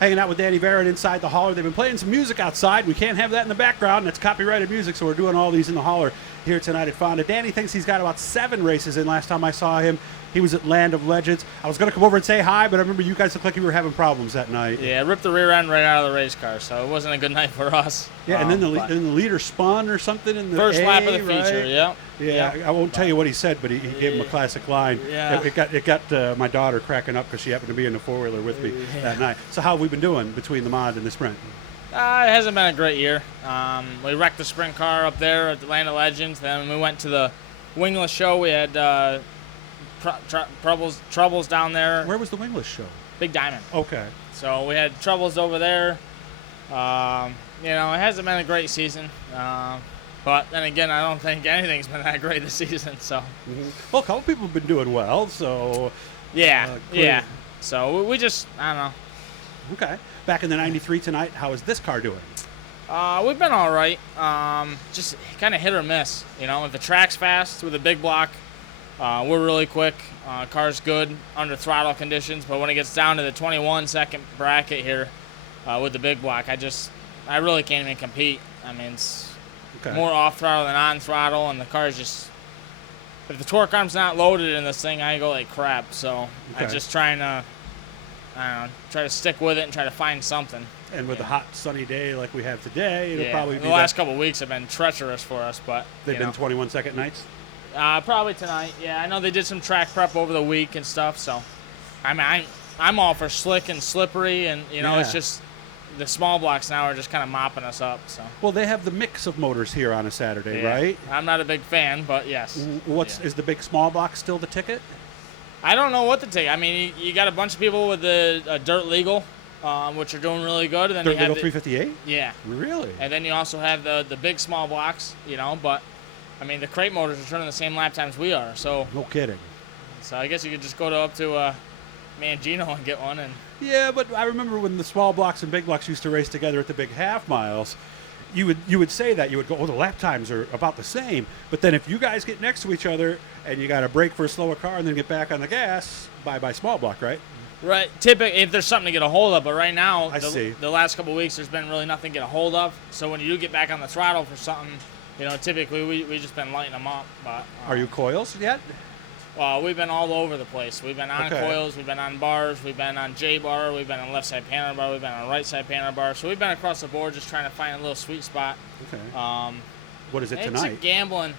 Hanging out with Danny Varin inside the hauler. They've been playing some music outside. We can't have that in the background. That's copyrighted music, so we're doing all these in the hauler here tonight at Fonda. Danny thinks he's got about 7 races in. Last time I saw him, he was at Land of Legends. I was going to come over and say hi, but I remember you guys looked like you were having problems that night. Yeah, ripped the rear end right out of the race car, so it wasn't a good night for us. Yeah, and then the leader spun or something in the first lap of the right? feature, yeah. Yeah, I won't tell you what he said, but he gave him a classic line. Yeah. It got my daughter cracking up because she happened to be in the four-wheeler with me that night. So how have we been doing between the mod and the sprint? It hasn't been a great year. We wrecked the sprint car up there at the Land of Legends. Then we went to the wingless show. We had troubles down there. Where was the wingless show? Big Diamond. Okay. So we had troubles over there. It hasn't been a great season. But then again, I don't think anything's been that great this season. So. Mm-hmm. Well, a couple people have been doing well. So. Yeah. So we just, I don't know. Okay. Back in the 93 tonight, how is this car doing? We've been all right. Just kind of hit or miss. If the track's fast with a big block, we're really quick. Car's good under throttle conditions, but when it gets down to the 21-second bracket here with the big block, I really can't even compete. I mean, it's more off throttle than on throttle, and the car's just. If the torque arm's not loaded in this thing, I go like crap. So I'm just trying to. Try to stick with it and try to find something. And with a hot, sunny day like we have today, it'll probably be the last couple of weeks have been treacherous for us, but they've been 21-second nights. Probably tonight. Yeah, I know they did some track prep over the week and stuff. So, I'm all for slick and slippery, and it's just the small blocks now are just kind of mopping us up. So. Well, they have the mix of motors here on a Saturday, right? I'm not a big fan, but yes. Is the big small block still the ticket? I don't know what to take. I mean, you got a bunch of people with the Dirt Legal, which are doing really good. And then Dirt you have Legal 358? Yeah. Really? And then you also have the big small blocks, but, I mean, the crate motors are turning the same lap times we are. So. No kidding. So I guess you could just go up to Mangino and get one. Yeah, but I remember when the small blocks and big blocks used to race together at the big half miles. You would say that. You would go, the lap times are about the same. But then if you guys get next to each other and you got to brake for a slower car and then get back on the gas, bye-bye small block, right? Right. Typically, if there's something to get a hold of. But right now, the last couple of weeks, there's been really nothing to get a hold of. So when you do get back on the throttle for something, typically we just been lighting them up. But are you coils yet? Well, we've been all over the place. We've been on coils, we've been on bars, we've been on J-bar, we've been on left side panel bar, we've been on right side panel bar. So we've been across the board just trying to find a little sweet spot. Okay. What is it tonight? It's gambling.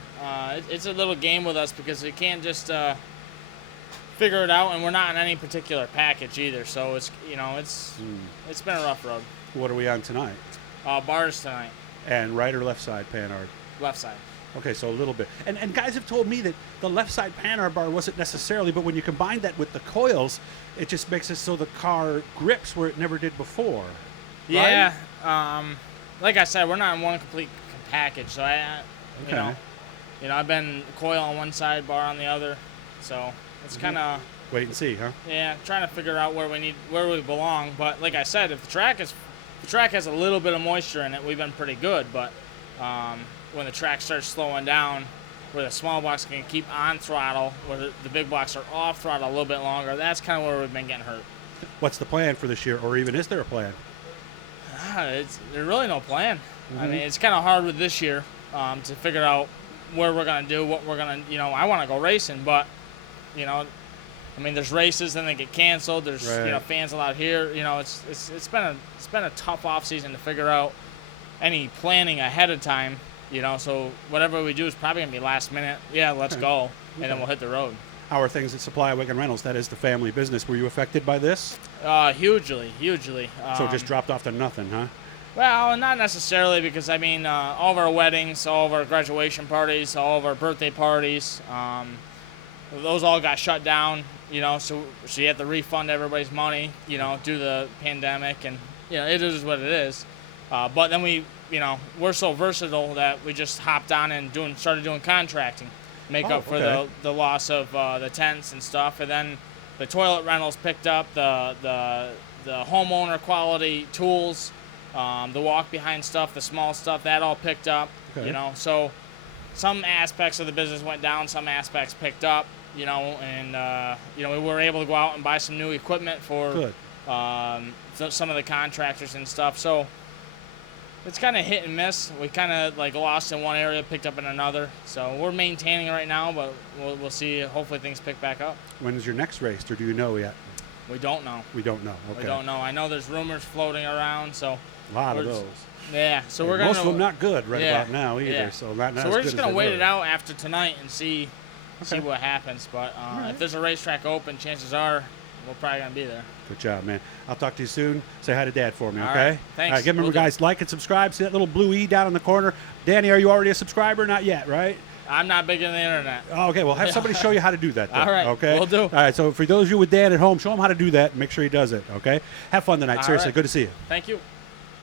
It's a little game with us because we can't just figure it out, and we're not in any particular package either. So it's it's been a rough road. What are we on tonight? Bars tonight. And right or left side panard? Left side. Okay, so a little bit. And guys have told me that the left side panard bar wasn't necessarily, but when you combine that with the coils, it just makes it so the car grips where it never did before. Yeah. Right? Like I said, we're not in one complete package. So I've been coil on one side, bar on the other. So it's kind of wait and see, huh? Yeah, trying to figure out where we belong. But like I said, if the track has a little bit of moisture in it, we've been pretty good. But when the track starts slowing down, where the small blocks can keep on throttle, where the big blocks are off throttle a little bit longer, that's kind of where we've been getting hurt. What's the plan for this year, or even is there a plan? There's really no plan. Mm-hmm. I mean, it's kind of hard with this year to figure out where we're going to do, what we're going to, I want to go racing, but, there's races, then they get canceled. There's, fans allowed here. It's been a tough off season to figure out any planning ahead of time. So whatever we do is probably going to be last minute. Yeah, let's go, and then we'll hit the road. How are things at Supply Wagon Rentals? That is the family business. Were you affected by this? Hugely. So just dropped off to nothing, huh? Well, not necessarily, because, all of our weddings, all of our graduation parties, all of our birthday parties, those all got shut down, so you have to refund everybody's money, due to the pandemic, and, it is what it is. But then we're so versatile that we just hopped on and started doing contracting, make up for the loss of the tents and stuff. And then the toilet rentals picked up, the homeowner quality tools, the walk behind stuff, the small stuff, that all picked up. So some aspects of the business went down, some aspects picked up. And we were able to go out and buy some new equipment for some of the contractors and stuff. So it's kind of hit and miss. We kind of like lost in one area, picked up in another. So we're maintaining right now, but we'll see. Hopefully things pick back up. When is your next race, or do you know yet? We don't know. We don't know. Okay. We don't know. I know there's rumors floating around, so a lot of those. Yeah. So we're most gonna. of them not good about now either. Yeah. So not so as we're good just as gonna they wait were. it out after tonight and see what happens. But right. if there's a racetrack open, chances are we're probably gonna be there. Good job, man. I'll talk to you soon. Say hi to Dad for me, All okay? right. Thanks. All right, remember, guys, like and subscribe. See that little blue E down in the corner? Danny, are you already a subscriber? Not yet, right? I'm not big on the internet. Oh, okay, well, have somebody show you how to do that then, All right, okay? will do. All right, so for those of you with Dan at home, show him how to do that and make sure he does it, okay? Have fun tonight. Seriously, right. good to see you. Thank you.